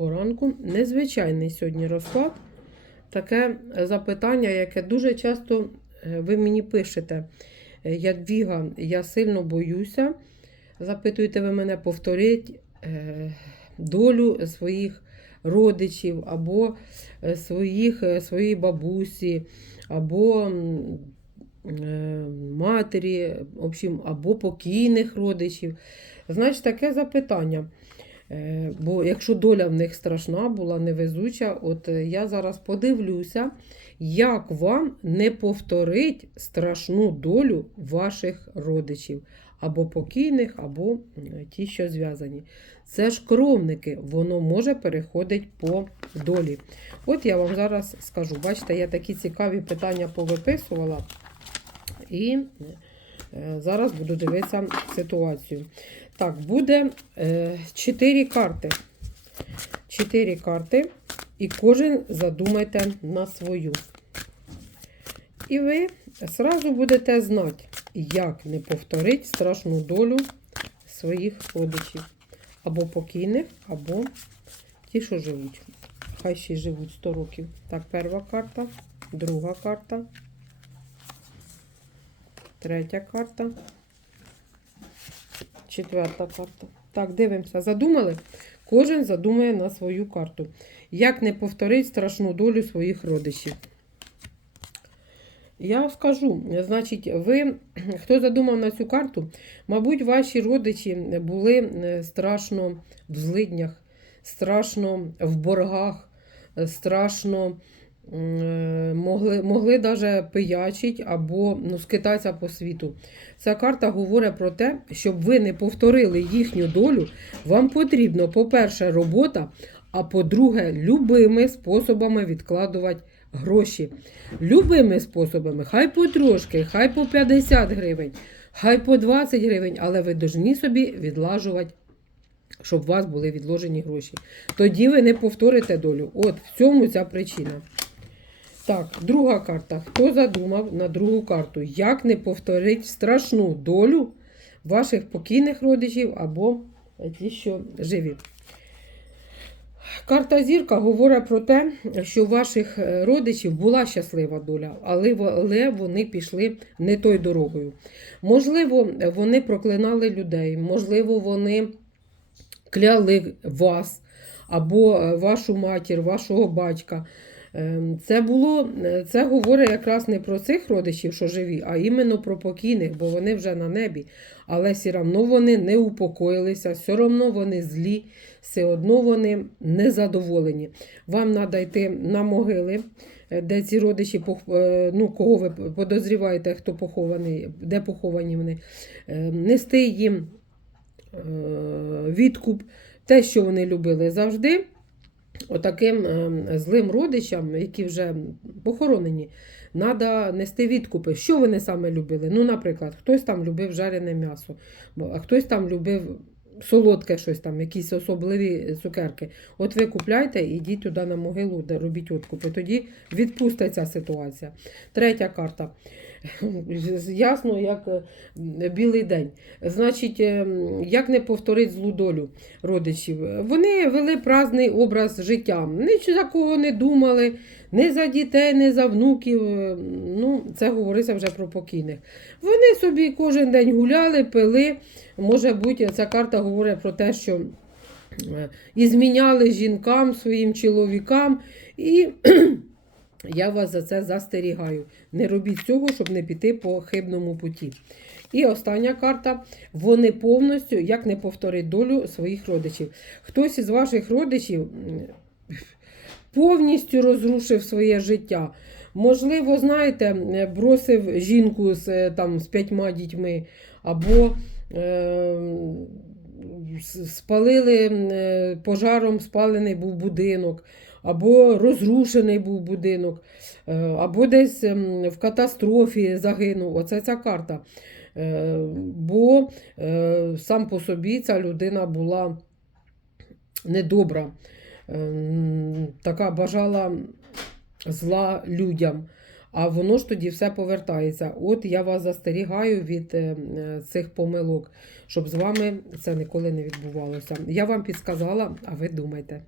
Ранку. Незвичайний сьогодні розклад. Таке запитання, яке дуже часто е, ви мені пишете. Е, Ядвіга, я сильно боюся. Запитуєте ви мене повторити е, долю своїх родичів або е, своїх, е, бабусі, або е, матері, в общем, або покійних родичів. Значить, таке запитання. Е, Бо якщо доля в них страшна була, невезуча, от е, я зараз подивлюся, як вам не повторить страшну долю ваших родичів, або покійних, або ті, що зв'язані. Це ж кровники, воно може переходити по долі. От я вам зараз скажу. Бачите, я такі цікаві питання повиписувала. І е, зараз буду дивитися ситуацію. Так, буде е, 4 карти. 4 карти. І кожен задумайте на свою. І ви зразу будете знати, як не повторити страшну долю своїх родичів. Або покійних, або ті, що живуть. Хай ще живуть 100 років. Так, перша карта, друга карта, третя карта. Четверта карта. Так, дивимося. Задумали? Кожен задумає на свою карту. Як не повторити страшну долю своїх родичів? Я скажу, значить, ви, хто задумав на цю карту, мабуть, ваші родичі були е, страшно в злиднях, страшно в боргах, е, страшно могли, могли навіть пиячить або ну, скитатися по світу. Ця карта говорить про те, щоб ви не повторили їхню долю, вам потрібно, по-перше, робота, а по-друге, любими способами відкладувати гроші. Любими способами, хай потрошки, хай по 50 гривень, хай по 20 гривень, але ви повинні собі відлажувати, щоб у вас були відложені гроші. Тоді ви не повторите долю. От в цьому ця причина. Так, друга карта. Хто задумав на другу карту? Як не повторити страшну долю ваших покійних родичів або ті, що живі? Карта зірка говорить про те, що ваших е, родичів була щаслива доля, але, вони пішли не тою дорогою. Можливо, вони проклинали людей, можливо, вони кляли вас або е, вашу матір, вашого батька. Ем, Це було, е, це говорить якраз не про цих родичів, що живі, а іменно про покійних, бо вони вже на небі. Але все одно вони не упокоїлися, все одно вони злі, все одно вони незадоволені. Вам треба йти на могили, е, де ці родичі, е, ну, кого ви подозріваєте, хто похований, де поховані вони, е, нести їм відкуп, те, що вони любили завжди. Отаким ем, злим родичам, які вже похоронені, треба нести відкупи. Що вони саме любили? Ну, наприклад, хтось там любив жарене м'ясо, а хтось там любив солодке щось там, якісь особливі цукерки. От ви купляйте і йдіть туди на могилу, де робіть відкупи. Тоді відпуститься ситуація. Третя карта. Ясно, як е, білий день. Значить, ем, як не повторити злу долю родичів? Вони вели праздний образ життя. Ні за кого не думали, не за дітей, не за внуків. Е, Ну, це говориться вже про покійних. Вони собі кожен день гуляли, пили. Може бути, ця карта говорить про те, що е, і зміняли жінкам, своїм чоловікам. І я вас за це застерігаю. Не робіть цього, щоб не піти по хибному путі. І остання карта. Вони повністю, як не повторить долю своїх родичів. Хтось із ваших родичів повністю розрушив своє життя. Можливо, знаєте, бросив жінку з, е, там, з п'ятьма дітьми, або е, спалили пожаром, спалений був будинок, або розрушений був будинок, е, або десь ем, в катастрофі загинув. Оце ця карта. Е, Бо е, сам по собі ця людина була недобра, така бажала зла людям. А воно ж тоді все повертається. От я вас застерігаю від цих помилок, щоб з вами це ніколи не відбувалося. Я вам підсказала, а ви думайте.